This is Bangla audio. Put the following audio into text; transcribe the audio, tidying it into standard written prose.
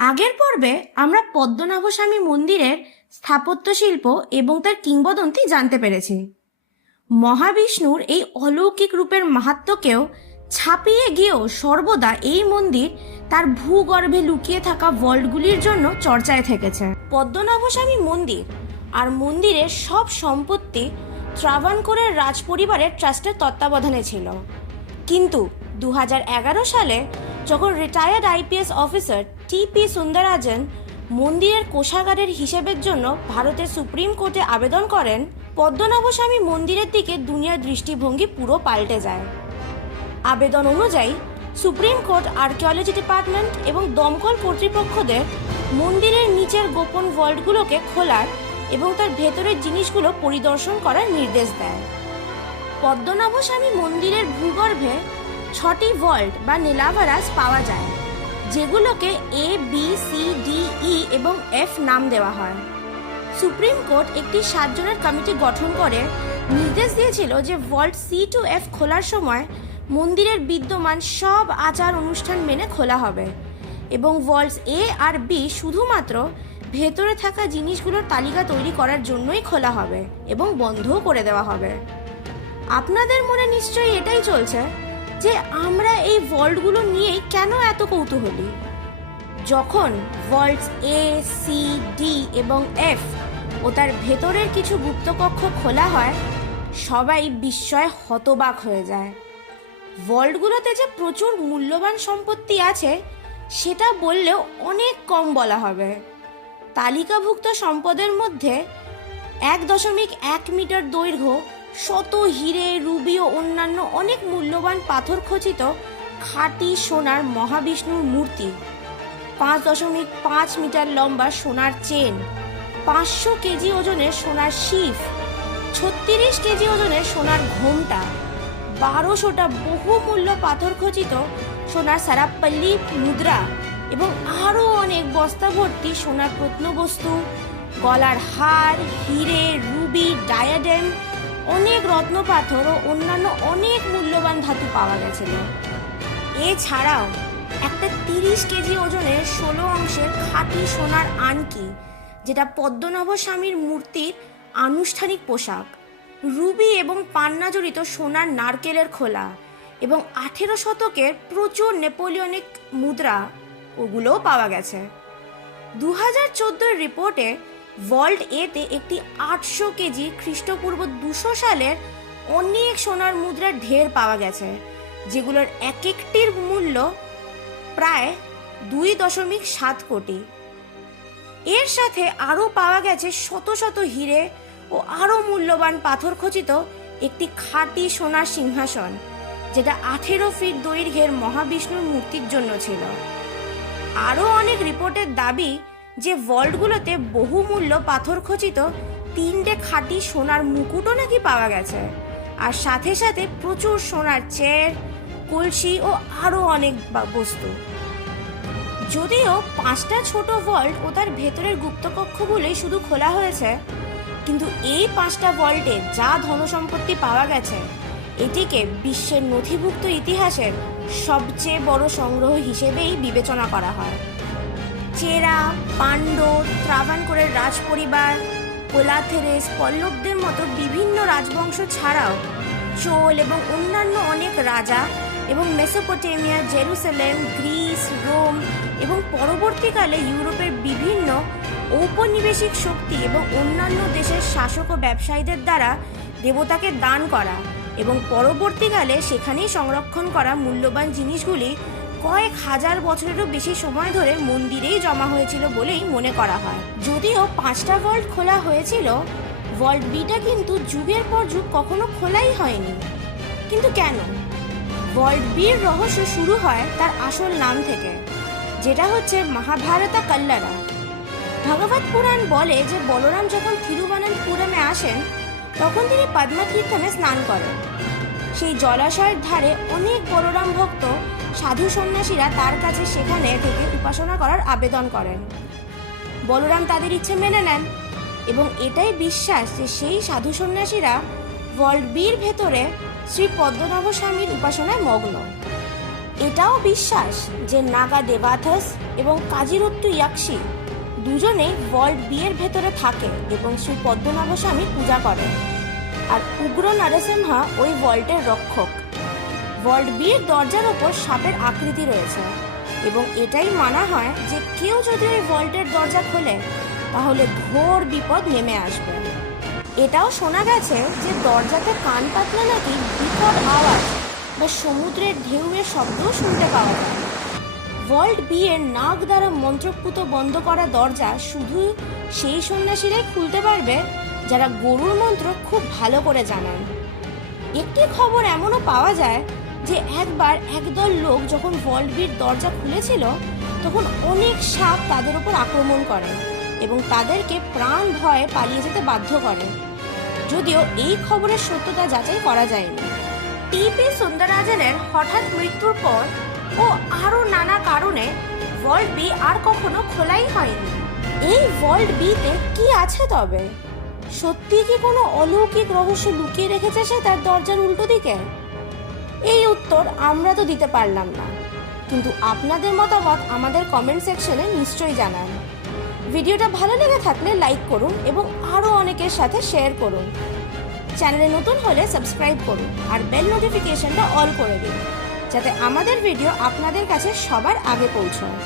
আগের পর্বে আমরা পদ্মনাভস্বামী মন্দিরের স্থাপত্য শিল্প এবং তার কিংবদন্তি জানতে পেরেছি। মহাবিষ্ণুর এই অলৌকিক রূপের মাহাত্ম্যকেও ছাপিয়ে গিয়েও সর্বদা এই মন্দির তার ভূগর্ভে লুকিয়ে থাকা ভল্টগুলির জন্য চর্চায় থেকেছে। পদ্মনাভস্বামী মন্দির আর মন্দিরের সব সম্পত্তি ত্রাভানকোরের রাজপরিবারের ট্রাস্টের তত্ত্বাবধানে ছিল, কিন্তু 2011 সালে যখন রিটায়ার্ড আইপিএস অফিসার টিপি সুন্দরাজন মন্দিরের কোষাগারের হিসেবের জন্য ভারতের সুপ্রিম কোর্টে আবেদন করেন, পদ্মনাভস্বামী মন্দিরের দিকে দুনিয়ার দৃষ্টিভঙ্গি পুরো পাল্টে যায়। আবেদন অনুযায়ী সুপ্রিম কোর্ট আর্কিওলজি ডিপার্টমেন্ট এবং দমকল কর্তৃপক্ষদের মন্দিরের নিচের গোপন ভল্টগুলোকে খোলার এবং তার ভেতরের জিনিসগুলো পরিদর্শন করার নির্দেশ দেয়। পদ্মনাভস্বামী মন্দিরের ভূগর্ভে 6টি ভল্ট বা নেলাভারাস পাওয়া যায়, যেগুলোকে এ, বি, সি, ডি, ই এবং এফ নাম দেওয়া হয়। সুপ্রিম কোর্ট একটি 7 জনের কমিটি গঠন করে নির্দেশ দিয়েছিল যে ভল্ট সি টু এফ খোলার সময় মন্দিরের বিদ্যমান সব আচার অনুষ্ঠান মেনে খোলা হবে এবং ভল্টস এ আর বি শুধুমাত্র ভেতরে থাকা জিনিসগুলোর তালিকা তৈরি করার জন্যই খোলা হবে এবং বন্ধও করে দেওয়া হবে। আপনাদের মনে নিশ্চয়ই এটাই চলছে যে আমরা এই ভল্টগুলো নিয়েই কেন এত কৌতূহলী। যখন ভল্টস এ, সি, ডি এবং এফ ও তার ভেতরের কিছু গুপ্তকক্ষ খোলা হয়, সবাই বিস্ময়ে হতবাক হয়ে যায়। ভল্টগুলোতে যে প্রচুর মূল্যবান সম্পত্তি আছে সেটা বললেও অনেক কম বলা হবে। তালিকাভুক্ত সম্পদের মধ্যে 1.1 মিটার দৈর্ঘ্য, শত হিরে, রুবি ও অন্যান্য অনেক মূল্যবান পাথর খচিত খাঁটি সোনার মহাবিষ্ণুর মূর্তি, 5.5 মিটার লম্বা সোনার চেন, 500 কেজি ওজনের সোনার শিফ, 36 কেজি ওজনের সোনার ঘোমটা, 1200টা বহুমূল্য পাথর খচিত সোনার সারাপ্পাল্লি মুদ্রা এবং আরও অনেক বস্তা ভর্তি সোনার প্রত্নবস্তু, গলার হার, হিরে, রুবি, ডায়াডেম, অনেক রত্নপাথর ও অন্যান্য অনেক মূল্যবান ধাতু পাওয়া গেছিল। এছাড়াও একটা 30 কেজি ওজনের 16 অংশের খাঁটি সোনার আনকি, যেটা পদ্মনাভস্বামীর মূর্তির আনুষ্ঠানিক পোশাক, রুবি এবং পান্না জড়িত সোনার নারকেলের খোলা এবং 18 শতকের প্রচুর নেপোলিয়নিক মুদ্রা, ওগুলোও পাওয়া গেছে। 2014 রিপোর্টে ভল্ট এতে একটি 800 কেজি খ্রিস্টপূর্ব 200 সালের অনেক সোনার মুদ্রার ঢের পাওয়া গেছে, যেগুলোর এক একটির মূল্য প্রায় 2.7 কোটি। এর সাথে আরও পাওয়া গেছে শত শত হিরে ও আরও মূল্যবান পাথর খচিত একটি খাঁটি সোনার সিংহাসন, যেটা 18 ফিট দৈর্ঘ্যের মহাবিষ্ণুর মূর্তির জন্য ছিল। আরও অনেক রিপোর্টের দাবি যে ভল্টগুলোতে বহুমূল্য পাথর খচিত 3টে খাঁটি সোনার মুকুটও নাকি পাওয়া গেছে, আর সাথে সাথে প্রচুর সোনার চেয়ার, কলসি ও আরও অনেক বস্তু। যদিও 5টা ছোট ভল্ট ও তার ভেতরের গুপ্তকক্ষগুলোই শুধু খোলা হয়েছে, কিন্তু এই 5টা ভল্টে যা ধনসম্পত্তি পাওয়া গেছে এটিকে বিশ্বের নথিভুক্ত ইতিহাসের সবচেয়ে বড় সংগ্রহ হিসেবেই বিবেচনা করা হয়। চেরা, পাণ্ড্য, ত্রাভানকোরের রাজপরিবার, কোলাথেরেস, পল্লবদের মতো বিভিন্ন রাজবংশ ছাড়াও চোল এবং অন্যান্য অনেক রাজা এবং মেসোপটেমিয়া, জেরুসালেম, গ্রিস, রোম এবং পরবর্তীকালে ইউরোপের বিভিন্ন ঔপনিবেশিক শক্তি এবং অন্যান্য দেশের শাসক ও ব্যবসায়ীদের দ্বারা দেবতাকে দান করা এবং পরবর্তীকালে সেখানেই সংরক্ষণ করা মূল্যবান জিনিসগুলি কয়েক হাজার বছরেরও বেশি সময় ধরে মন্দিরেই জমা হয়েছিল বলেই মনে করা হয়। যদিও 5টা ভল্ট খোলা হয়েছিল, ভল্ট বিটা কিন্তু যুগের পর যুগ কখনো খোলাই হয়নি। কিন্তু কেন? ভল্ট বির রহস্য শুরু হয় তার আসল নাম থেকে, যেটা হচ্ছে মহাভারতা কল্লারা। ভগবত পুরাণ বলে যে বলরাম যখন থিরুবনন্তপুরমে আসেন তখন তিনি পদ্মতীর্থমে স্নান করেন। সেই জলাশয়ের ধারে অনেক বলরাম ভক্ত সাধু সন্ন্যাসীরা তার কাছে সেখানে থেকে উপাসনা করার আবেদন করেন। বলরাম তাদের ইচ্ছে মেনে নেন এবং এটাই বিশ্বাস যে সেই সাধু সন্ন্যাসীরা ভল্ট বির ভেতরে শ্রী পদ্মনাভস্বামীর উপাসনায় মগ্ন। এটাও বিশ্বাস যে নাগা দেবাথস এবং কাজিরোত্তু ইয়াক্সি দুজনেই ভল্ট বি এর ভেতরে থাকে এবং শ্রী পদ্মনাভ স্বামী পূজা করেন। আর উগ্র নারসিমহা ওই ভল্টের রক্ষক। ভল্ট বি এর দরজার ওপর সাপের আকৃতি রয়েছে এবং এটাই মানা হয় যে কেউ যদি ওই ভল্টের দরজা খোলে তাহলে ঘোর বিপদ নেমে আসবে। এটাও শোনা গেছে যে দরজাতে কান পাতলে নাকি বিকট আওয়াজ বা সমুদ্রের ঢেউয়ের শব্দও শুনতে পাওয়া যায়। ভল্ট বি এর নাগ দ্বারা মন্ত্রপুত বন্ধ করা দরজা শুধু সেই সন্ন্যাসীরাই খুলতে পারবে যারা গরুর মন্ত্র খুব ভালো করে জানেন। একটি খবর এমনও পাওয়া যায় যে একবার একদল লোক যখন ভল্ট বির দরজা খুলেছিল তখন অনেক সাপ তাদের উপর আক্রমণ করে এবং তাদেরকে প্রাণ ভয়ে পালিয়ে যেতে বাধ্য করে, যদিও এই খবরের সত্যতা যাচাই করা যায়নি। টিপি সুন্দরাজনের হঠাৎ মৃত্যুর পর ও আরও নানা কারণে ভল্ট বি আর কখনো খোলাই হয়নি। এই ভল্ট বিতে কি আছে তবে? সত্যি কি কোনো অলৌকিক রহস্য লুকিয়ে রেখেছে সে তার দরজার উল্টো দিকে? এই উত্তর আমরা তো দিতে পারলাম না, কিন্তু আপনাদের মতামত আমাদের কমেন্ট সেকশনে নিশ্চয়ই জানান। ভিডিওটা ভালো লেগে থাকলে লাইক করুন এবং আরও অনেকের সাথে শেয়ার করুন। চ্যানেলে নতুন হলে সাবস্ক্রাইব করুন আর বেল নোটিফিকেশনটা অল করে দিন যাতে আমাদের ভিডিও আপনাদের কাছে সবার আগে পৌঁছায়।